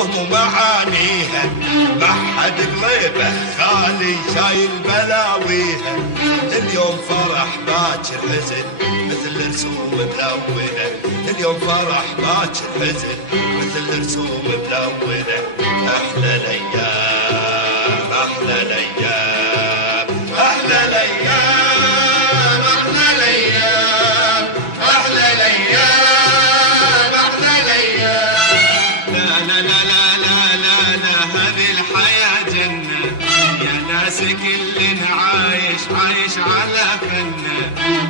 تفهم معانيها، ما حد بغيبه خالي شايل بلاويها. اليوم فرح باكر حزن مثل رسوم ملونة، اليوم فرح باكر حزن مثل رسوم ملونة. احلى الايام احلى الايام احلى الايام احلى الايام احلى الايام احلى الايام. لا لا لا لا لا لا لا هذه الحياة جنة يا ناس كلنا عايش عايش على فنة.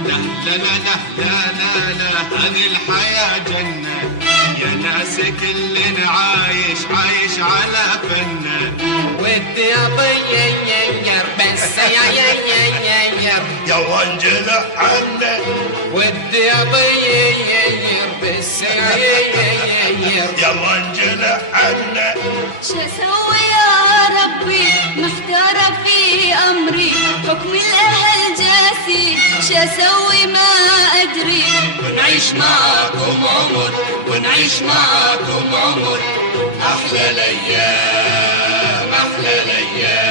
لا لا لا لا لا لا هذه الحياة جنة يا ناس كلنا عايش عايش على فنة. ودي اطير بس يا وانجلح عنا، ودي اطير بس يا وانجلح عنا. شو اسوي يا ربي محتارة في امري، حكم الاهل جاسي شو اسوي ما ادري. ونعيش معاكم عمر ونعيش معاكم عمر، احلى الايام احلى الايام.